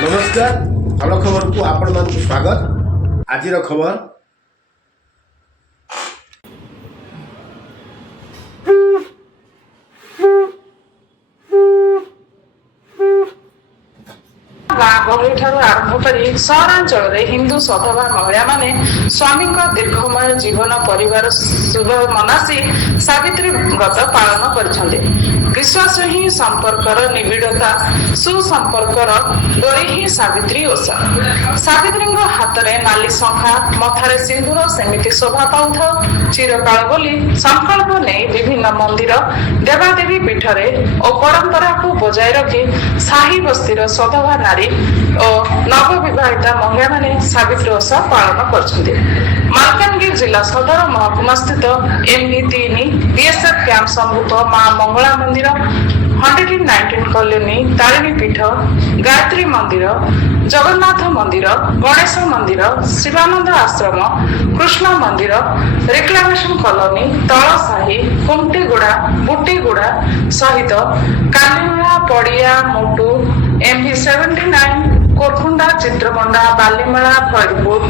नमस्कार भल खबर को आपण मान स्वागत। आज खबर गाँ गहली ठारू आरंभ कर सहरांचल हिंदू सधवा महिला माने स्वामी दीर्घमय जीवन परिवार शुभ मनासी सावित्री व्रत पालन कर विश्वास ही संपर्कर निबिड़ता सुसंपर्कर डोरी ही सावित्री ओषा। सावित्री हाथ में नाली शंखा मथारे सिंदूर सेमिति शोभा पाऊ चिरकाल बोली संकल्प नहीं विभिन्न मंदिर देवादेवी पीठरे और परंपरा को बजाय रखी साही बस्तीर सधवा नारी और नवविवाहिता महिला माने सावित्री ओषा पालन कर मालकानगिरी जिला सदर महकुमा स्थित MV3 BSF कैंप संभूत मां मंगला मंदिर 119 कॉलोनी तारिणी पीठ गायत्री मंदिर जगन्नाथ मंदिर गणेश मंदिर शिवानंद आश्रम कृष्ण मंदिर रिक्लामेशन कॉलोनी तलसाही कुमटीगुड़ा बुटीगुड़ा सहित कालीमेला पड़िया मोटू MV79 कोरखुंडा चित्रकोंडा बालीमेला फरीदपुर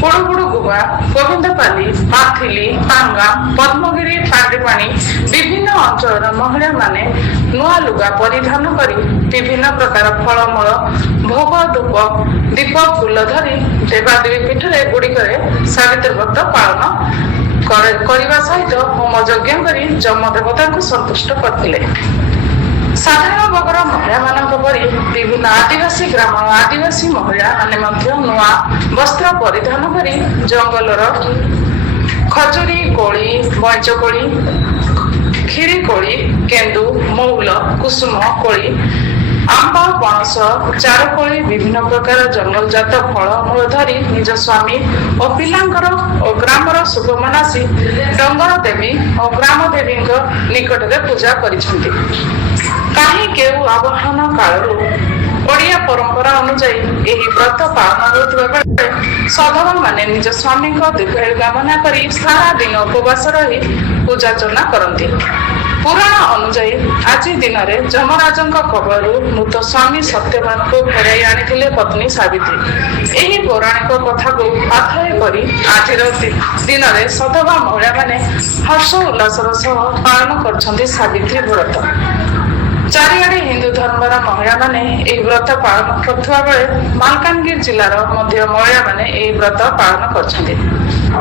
पुड़ुपुड़ गुआ गोविंदपाली पाथिली पांगा पद्मगिरी पांडीपाणी विभिन्न अंचल महिला माने नुआ लुगा परिधान करी विभिन्न प्रकार फलमूल भोग धूप दीप फूल धरी देवादेवी पीठरे गुड़िकरे सावित्री व्रत पालन करने सहित होम यज्ञ करी जम देवता को संतुष्ट करथिले। साधारण बगर महिला मान परी विभिन्न आदिवासी ग्राम आदिवासी महिला माने नुआ वस्त्र परिधान करी जंगलर खजुरी कोली बईच कोली खीरी कोली केंदु मौल कुसुम कोली आंबा पणस चारकोली विभिन्न प्रकार जंगल जात फल मूल धरी निज स्वामी और पिलांकर और ग्रामर शुभ मनासी डंगर देवी और ग्राम देवी निकट में पूजा करिसेंती। कहीं केउ आवाहन कालरू ओडिया परंपरा अनुसार एही व्रत पालन होतबा बेले सधवा माने निज स्वामी दीर्घायु कामना करी सारा दिन उपवास रही पूजा अर्चना करती। पुराण अनुसार आज दिन में जमराज कबल मृत स्वामी सत्यवान को फेराई आनी पत्नी सावित्री। यही पौराणिक कथा को आधार कर आज दिन में सधवा महिला माने हर्ष उल्लासर सह पालन कर सावित्री व्रत। चारिआडे हिंदू धर्मर महिला माने एही व्रत पालन करथुवा बेले मालकानगिरी जिलार मध्य महिला माने एही व्रत पालन करछन्ते।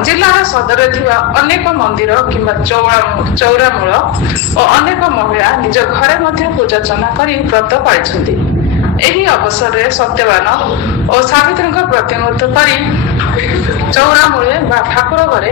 जिलार सदर थिबा अनेक मंदिर किंबा चौरामूल और अनेक महिला निज घरे मध्य पूजा अर्चना करी व्रत पालिछन्ते। एही अवसर रे सत्यवान और सावित्री प्रतिमूर्ति करी चौरामूले बा ठाकुर घरे